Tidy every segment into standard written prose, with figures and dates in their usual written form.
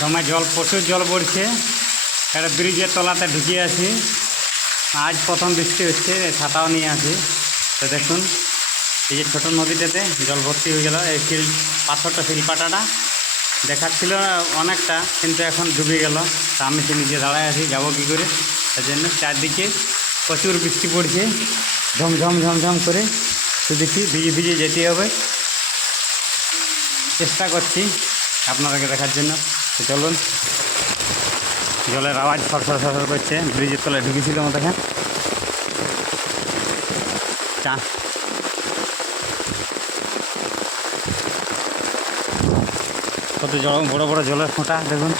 দমে জল প্রচুর জল পড়ছে। একটা ব্রিজের তলাতে ঢুকিয়ে আছি। আজ প্রথম বৃষ্টি হচ্ছে, ছাতাও নিয়ে আসি। তো দেখুন এই যে ছোটো নদীটাতে জল ভর্তি হয়ে গেল। এই পাথরটা শিলপাটাটা দেখাচ্ছিল অনেকটা, কিন্তু এখন ডুবে গেল। তা আমি সে নিচে দাঁড়ায় আছি, যাবো কী করে। তার জন্য চারদিকে প্রচুর বৃষ্টি পড়ছে, ঝমঝম ঝমঝম করে। তো দেখি ভিজে ভিজে যেতে হবে, চেষ্টা করছি আপনাদেরকে দেখার জন্য। তো চলুন, জলের আওয়াজ সরসর সরসর করছে। ব্রিজের তলায় ঢুকেছিল আমার দেখেন। চা কত জল, বড় বড় জলের ফোঁটা দেখুন।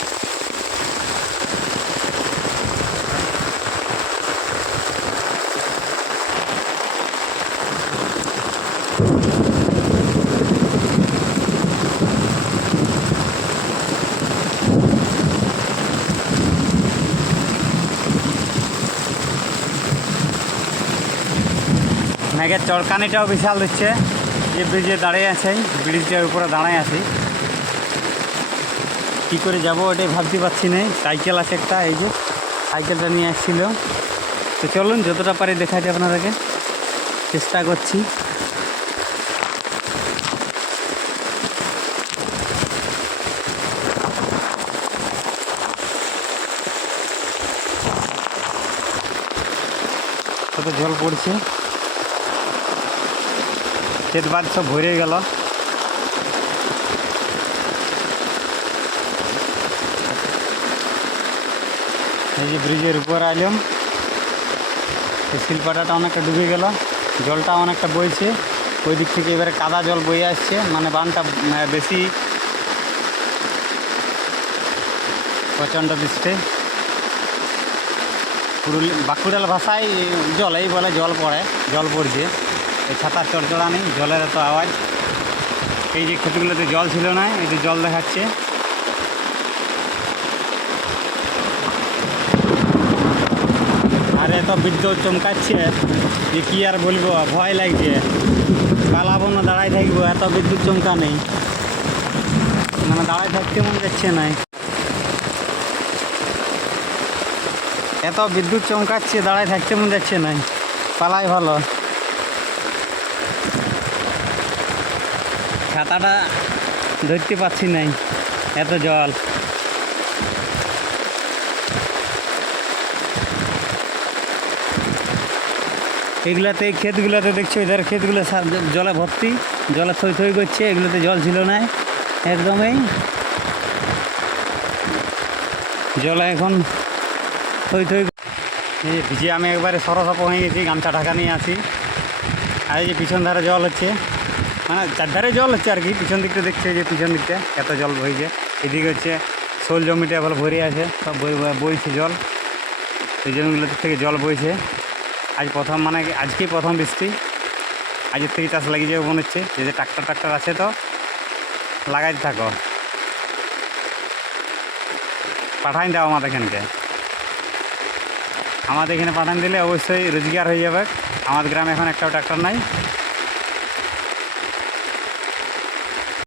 মেঘের চড়কানিটাও বিশাল দিচ্ছে। যে ব্রিজে দাঁড়িয়ে আছে, ব্রিজটার উপরে দাঁড়ায় আছি। কী করে যাব ওটাই ভাবতে পারছি না। সাইকেল আছে একটা, এই যে সাইকেলটা নিয়ে আসছিল। তো চলুন যতটা পারি দেখাচ্ছি আপনাদেরকে, চেষ্টা করছি। কত জল পড়ছে, ক্ষেত বাদ সব ভরে গেল। এই যে ব্রিজের উপর আইলাম, এই শিলপাটাটা অনেকটা ডুবে গেল, জলটা অনেকটা বইছে। ওই দিক থেকে এবারে কাদা জল বয়ে আসছে, মানে বানটা বেশি প্রচণ্ড বৃষ্টি। বাঁকুড়াল ভাষায় জলেই বলে, জল পড়ে, জল পড়ছে। এই ছাতার চড়চড়া নেই, জলের এত আওয়াজ। এই যে ক্ষেতগুলোতে জল ছিল না, এই যে জল দেখাচ্ছে। আর এত বিদ্যুৎ চমকাচ্ছে যে কী আর বলবো, ভয় লাগছে। পালাবো না দাঁড়ায় থাকবো, এত বিদ্যুৎ চমকা নেই, মানে দাঁড়ায় থাকতে মন যাচ্ছে না। এত বিদ্যুৎ চমকাচ্ছে, দাঁড়ায় থাকতে মন যাচ্ছে না, পালাই ভালো। ছাতাটা ধরতে পারছি নাই, এত জল। এগুলাতে, এই ক্ষেতগুলোতে দেখছো, এদের ক্ষেতগুলো জলে ভর্তি, জলে থই থই করছে। এগুলোতে জল ছিল না একদমই, জলে এখন থই থই। এই ভিজে আমি একবারে সরসপ হয়ে গেছি, গামছা ঢাকা নিয়ে আসি। আর এই যে পিছন ধারে জল হচ্ছে, মানে চারধারে জল হচ্ছে আর কি। পিছন দিকটা দেখছে, যে পিছন দিকটা এত জল বইছে। এদিকে হচ্ছে শোল জমিটা ভালো ভরে আছে, সব বইছে জল। এই জমিগুলো থেকে জল বইছে। আজ প্রথম, মানে আজকেই প্রথম বৃষ্টি। আজের থেকে চাষ লাগিয়ে যাবে মনে হচ্ছে। যে ট্রাক্টর আছে, তো লাগাইতে থাকো, পাঠাই দাও আমাদের এখানকে। আমাদের এখানে পাঠান দিলে অবশ্যই রোজগার হয়ে যাবে। আমাদের গ্রামে এখন একটাও ট্রাক্টর নাই।